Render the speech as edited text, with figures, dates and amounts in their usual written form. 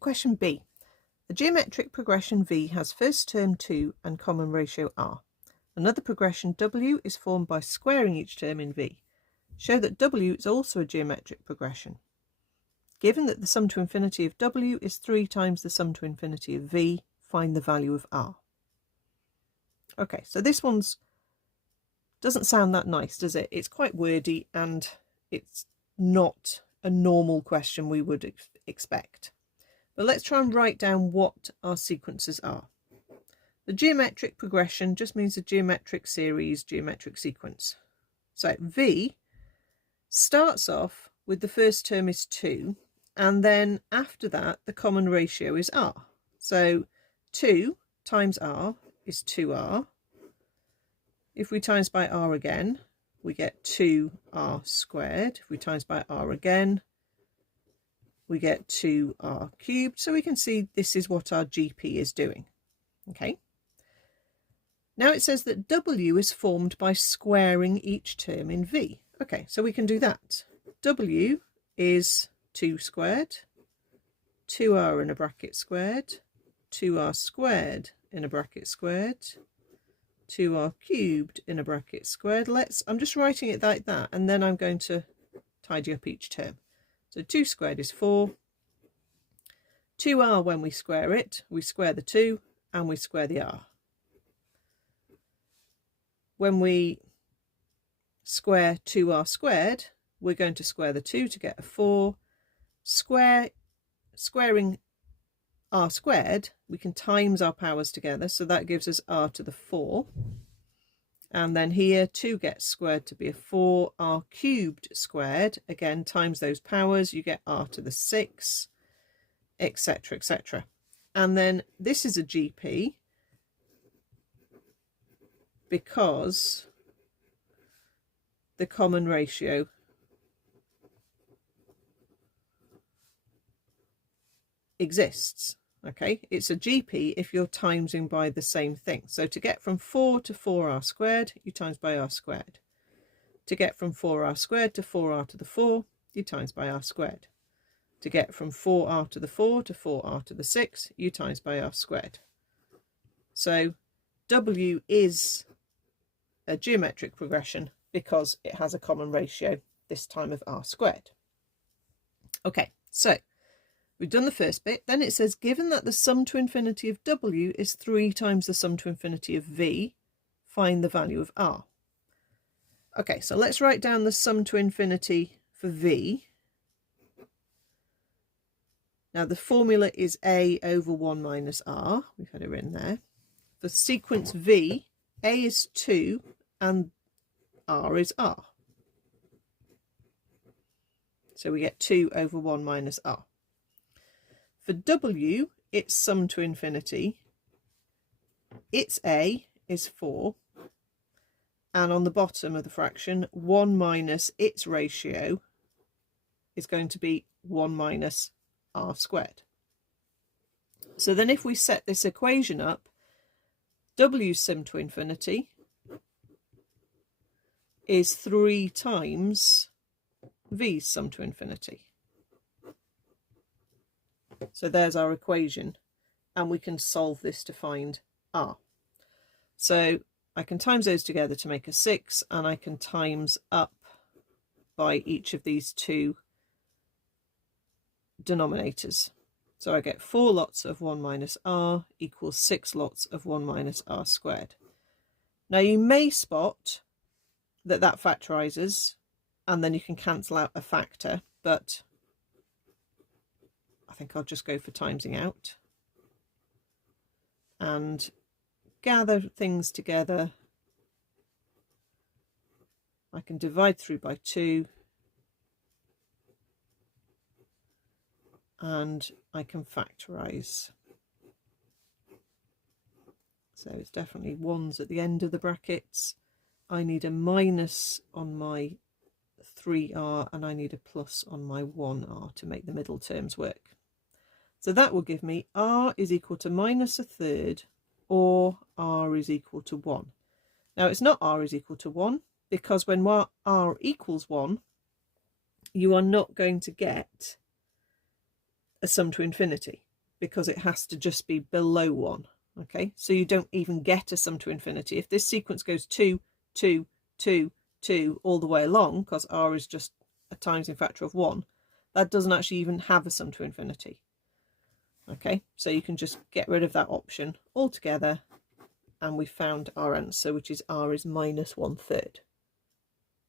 Question B. The geometric progression V has first term 2 and common ratio R. Another progression W is formed by squaring each term in V. Show that W is also a geometric progression. Given that the sum to infinity of W is 3 times the sum to infinity of V, find the value of R. Okay, so this one's doesn't sound that nice, does it? It's quite wordy and it's not a normal question we would expect. But let's try and write down what our sequences are. The geometric progression just means a geometric series, geometric sequence. So V starts off with the first term is 2, and then after that the common ratio is R. So 2 times R is 2R. If we times by R again, we get 2R squared. If we times by R again, we get 2R cubed. So we can see this is what our GP is doing. Okay. Now it says that W is formed by squaring each term in V. Okay, so we can do that. W is 2 squared, 2R in a bracket squared, 2R squared in a bracket squared, 2R cubed in a bracket squared. I'm just writing it like that, and then I'm going to tidy up each term. So 2 squared is 4. 2R, when we square it, we square the 2 and we square the R. When we square 2R squared, we're going to square the 2 to get a 4. Squaring R squared, we can times our powers together, so that gives us R to the 4. And then here 2 gets squared to be a 4. R cubed squared, again times those powers, you get R to the 6, etc, etc. And then this is a GP because the common ratio exists. Okay, it's a GP if you're timesing by the same thing. So to get from 4 to 4R squared, you times by R squared. To get from 4R squared to 4R to the 4, you times by R squared. To get from 4R to the 4 to 4R to the 6, you times by R squared. So W is a geometric progression because it has a common ratio, this time of R squared. Okay, so we've done the first bit. Then it says, given that the sum to infinity of W is 3 times the sum to infinity of V, find the value of R. Okay, so let's write down the sum to infinity for V. Now the formula is A over 1 minus R. We've had it written there. The sequence V, A is 2 and R is R. So we get 2 over 1 minus R. For W, its sum to infinity, its A is 4, and on the bottom of the fraction, 1 minus its ratio is going to be 1 minus R squared. So then if we set this equation up, W's sum to infinity is 3 times V's sum to infinity. So there's our equation, and we can solve this to find R. So I can times those together to make a 6, and I can times up by each of these two denominators. So I get 4 lots of 1 minus R equals 6 lots of 1 minus R squared. Now you may spot that that factorizes, and then you can cancel out a factor, but I think I'll just go for timesing out and gather things together. I can divide through by 2 and I can factorize. So it's definitely 1's at the end of the brackets. I need a minus on my 3R and I need a plus on my 1R to make the middle terms work. So that will give me R is equal to minus a third, or R is equal to 1. Now it's not R is equal to 1, because when R equals 1, you are not going to get a sum to infinity. because it has to just be below 1. Okay, so you don't even get a sum to infinity. If this sequence goes 2, 2, 2, 2 all the way along, because r is just a timesing factor of 1, that doesn't actually even have a sum to infinity. Okay, so you can just get rid of that option altogether, and we found our answer, which is r is -1/3.